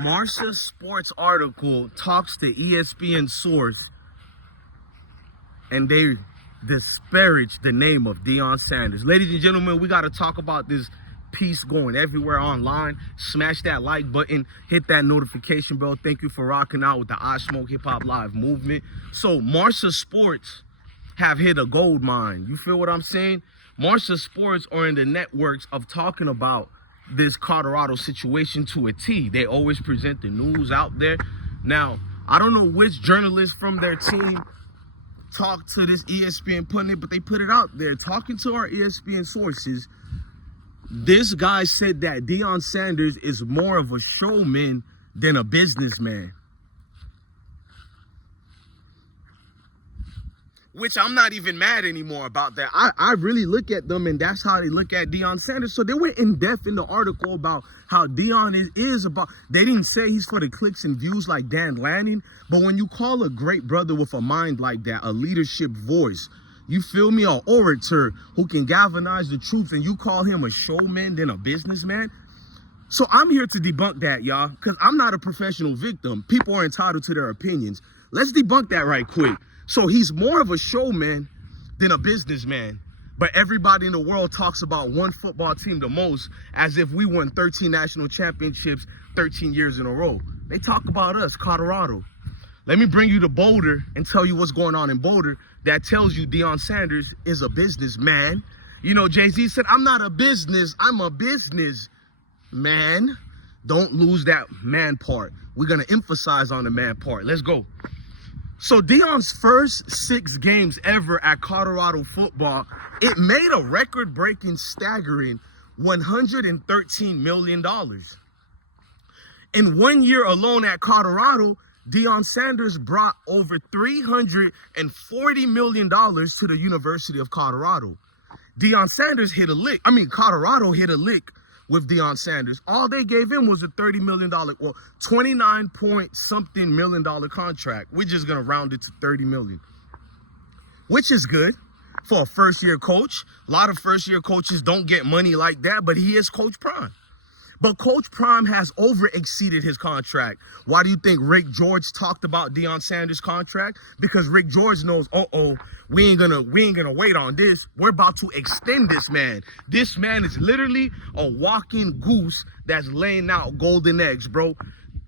Marsha Sports article talks to ESPN source, and they disparage the name of Deion Sanders. Ladies and gentlemen, we got to talk about this piece going everywhere online. Smash that like button, hit that notification bell. Thank you for rocking out with the I Smoke Hip Hop Live movement. So Marsha Sports have hit a gold mine. You feel what I'm saying? Marsha Sports are in the networks of talking about this Colorado situation to a T. They always present the news out there. Now, I don't know which journalist from their team talked to this ESPN pundit, but they put it out there. Talking to our ESPN sources, this guy said that Deion Sanders is more of a showman than a businessman. Which I'm not even mad anymore about that. I really look at them, and that's how they look at Deion Sanders. So they went in depth in the article about how Deion is about. They didn't say he's for the clicks and views like Dan Lanning, but when you call a great brother with a mind like that, a leadership voice, you feel me, an orator who can galvanize the troops, and you call him a showman than a businessman. So I'm here to debunk that, y'all, because I'm not a professional victim. People are entitled to their opinions. Let's debunk that right quick. So he's more of a showman than a businessman. But everybody in the world talks about one football team the most, as if we won 13 national championships 13 years in a row. They talk about us, Colorado. Let me bring you to Boulder and tell you what's going on in Boulder that tells you Deion Sanders is a businessman. You know, Jay-Z said, I'm not a business, I'm a businessman. Don't lose that man part. We're going to emphasize on the man part. Let's go. So Deion's first 6 games ever at Colorado football, it made a record-breaking, staggering $113 million. In 1 year alone at Colorado, Deion Sanders brought over $340 million to the University of Colorado. Colorado hit a lick with Deion Sanders. All they gave him was a $30 million, 29 point something million dollar contract. We're just gonna round it to 30 million, which is good for a first-year coach. A lot of first-year coaches don't get money like that, but he is Coach Prime. But Coach Prime has over-exceeded his contract. Why do you think Rick George talked about Deion Sanders' contract? Because Rick George knows, we ain't gonna wait on this. We're about to extend this man. This man is literally a walking goose that's laying out golden eggs, bro.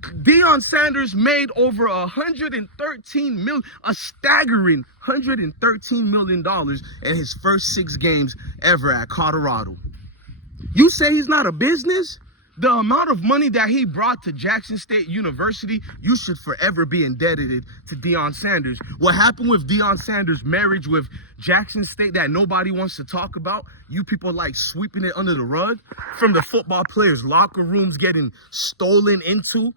Deion Sanders made over $113 million, a staggering $113 million in his first 6 games ever at Colorado. You say he's not a business? The amount of money that he brought to Jackson State University, you should forever be indebted to Deion Sanders. What happened with Deion Sanders' marriage with Jackson State that nobody wants to talk about, you people like sweeping it under the rug, from the football players' locker rooms getting stolen into,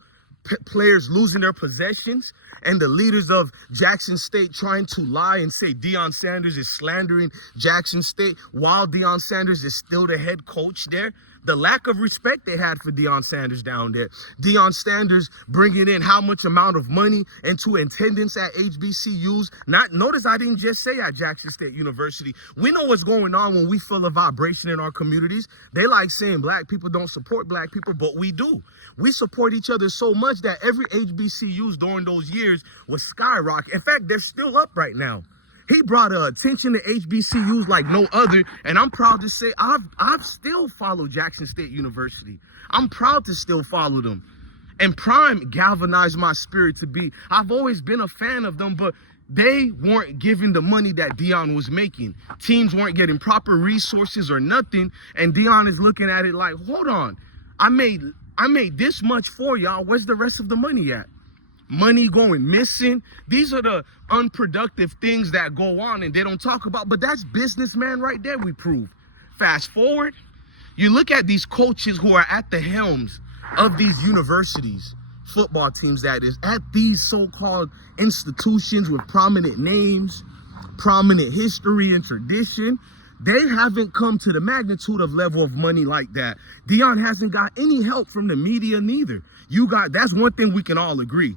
players losing their possessions, and the leaders of Jackson State trying to lie and say Deion Sanders is slandering Jackson State while Deion Sanders is still the head coach there. The lack of respect they had for Deion Sanders down there. Deion Sanders bringing in how much amount of money into attendance at HBCUs. Notice I didn't just say at Jackson State University. We know what's going on when we feel a vibration in our communities. They like saying black people don't support black people, but we do. We support each other so much that every HBCUs during those years was skyrocketing. In fact, they're still up right now. He brought attention to HBCUs like no other, and I'm proud to say I've still followed Jackson State University. I'm proud to still follow them. And Prime galvanized my spirit to be. I've always been a fan of them, but they weren't giving the money that Deion was making. Teams weren't getting proper resources or nothing, and Deion is looking at it like, hold on, I made this much for y'all. Where's the rest of the money at? Money going missing. These are the unproductive things that go on and they don't talk about, but that's businessman right there, we prove. Fast forward, you look at these coaches who are at the helms of these universities, football teams that is, at these so-called institutions with prominent names, prominent history and tradition. They haven't come to the magnitude of level of money like that. Deion hasn't got any help from the media neither. That's one thing we can all agree.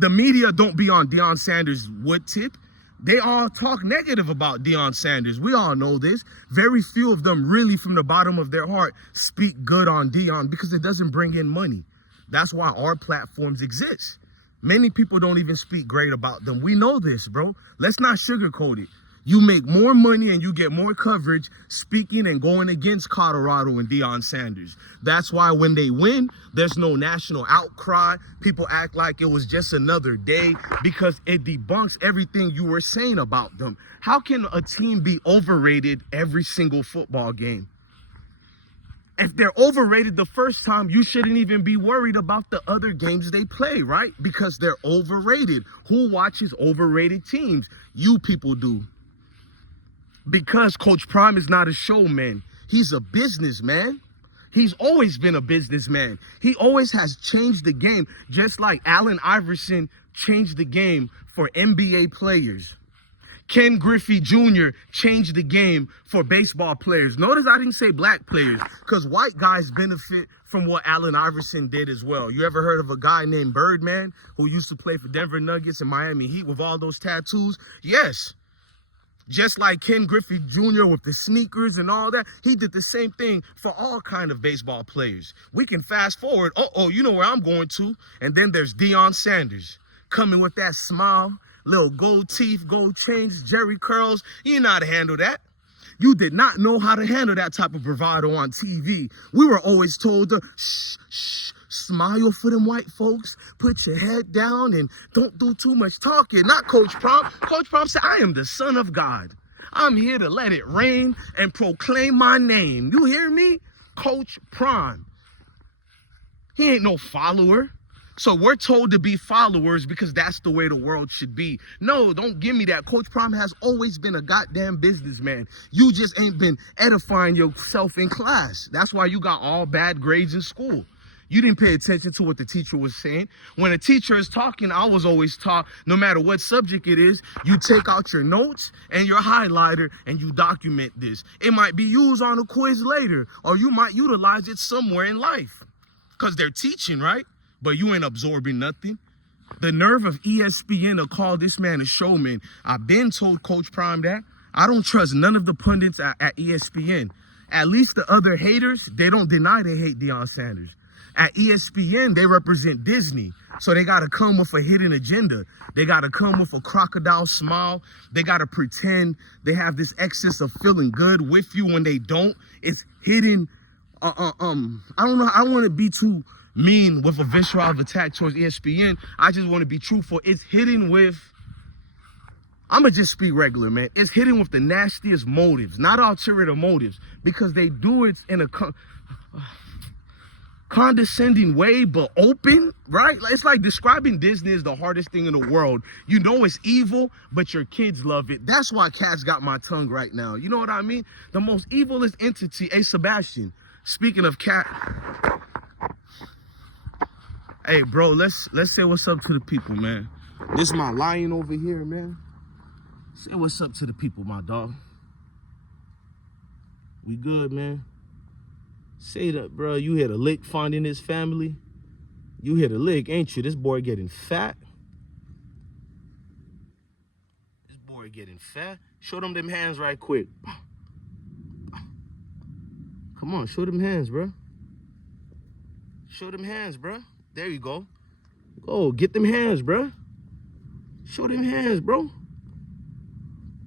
The media don't be on Deion Sanders' wood tip. They all talk negative about Deion Sanders. We all know this. Very few of them really from the bottom of their heart speak good on Deion because it doesn't bring in money. That's why our platforms exist. Many people don't even speak great about them. We know this, bro. Let's not sugarcoat it. You make more money and you get more coverage speaking and going against Colorado and Deion Sanders. That's why when they win, there's no national outcry. People act like it was just another day because it debunks everything you were saying about them. How can a team be overrated every single football game? If they're overrated the first time, you shouldn't even be worried about the other games they play, right? Because they're overrated. Who watches overrated teams? You people do. Because Coach Prime is not a showman. He's a businessman. He's always been a businessman. He always has changed the game, just like Allen Iverson changed the game for NBA players. Ken Griffey Jr. changed the game for baseball players. Notice I didn't say black players, because white guys benefit from what Allen Iverson did as well. You ever heard of a guy named Birdman who used to play for Denver Nuggets and Miami Heat with all those tattoos? Yes. Just like Ken Griffey Jr. with the sneakers and all that, he did the same thing for all kind of baseball players. We can fast forward. You know where I'm going to. And then there's Deion Sanders coming with that smile, little gold teeth, gold chains, jerry curls. You know how to handle that. You did not know how to handle that type of bravado on TV. We were always told to smile for them white folks, put your head down, and don't do too much talking. Not Coach Prime. Coach Prime said, I am the Son of God. I'm here to let it rain and proclaim my name. You hear me? Coach Prime. He ain't no follower. So we're told to be followers because that's the way the world should be. No, don't give me that. Coach Prime has always been a goddamn businessman. You just ain't been edifying yourself in class. That's why you got all bad grades in school. You didn't pay attention to what the teacher was saying. When a teacher is talking, I was always taught, no matter what subject it is, you take out your notes and your highlighter and you document this. It might be used on a quiz later, or you might utilize it somewhere in life. Because they're teaching, right? But you ain't absorbing nothing. The nerve of ESPN to call this man a showman. I've been told Coach Prime that. I don't trust none of the pundits at ESPN. At least the other haters, they don't deny they hate Deion Sanders. At ESPN, they represent Disney. So they got to come with a hidden agenda. They got to come with a crocodile smile. They got to pretend they have this excess of feeling good with you when they don't. It's hidden. I don't know. I don't want to be too mean with a visceral attack towards ESPN. I just want to be truthful. It's hidden with, I'm going to just speak regular, man. It's hidden with the nastiest motives, not ulterior motives, because they do it in a condescending way, but open, right? It's like describing Disney as the hardest thing in the world. You know it's evil, but your kids love it. That's why Cat's got my tongue right now. You know what I mean? The most evilest entity, Sebastian. Speaking of Cat, hey, bro, let's say what's up to the people, man. This is my lion over here, man. Say what's up to the people, my dog. We good, man. Say that, bro. You hit a lick finding his family. You hit a lick, ain't you? This boy getting fat. This boy getting fat. Show them hands right quick. Come on, show them hands, bro. Show them hands, bro. There you go. Go, get them hands, bro. Show them hands, bro.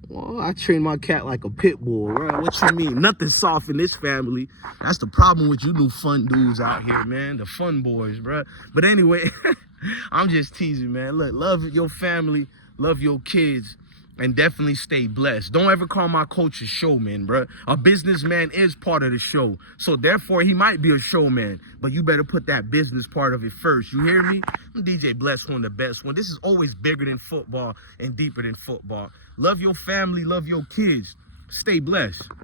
Well, I train my cat like a pit bull, bro. What you mean? Nothing soft in this family. That's the problem with you new fun dudes out here, man. The fun boys, bro. But anyway, I'm just teasing, man. Look, love your family, love your kids, and definitely stay blessed. Don't ever call my coach a showman, bro. A businessman is part of the show. So therefore, he might be a showman, but you better put that business part of it first. You hear me? I'm DJ Bless, one of the best one. This is always bigger than football and deeper than football. Love your family, love your kids. Stay blessed.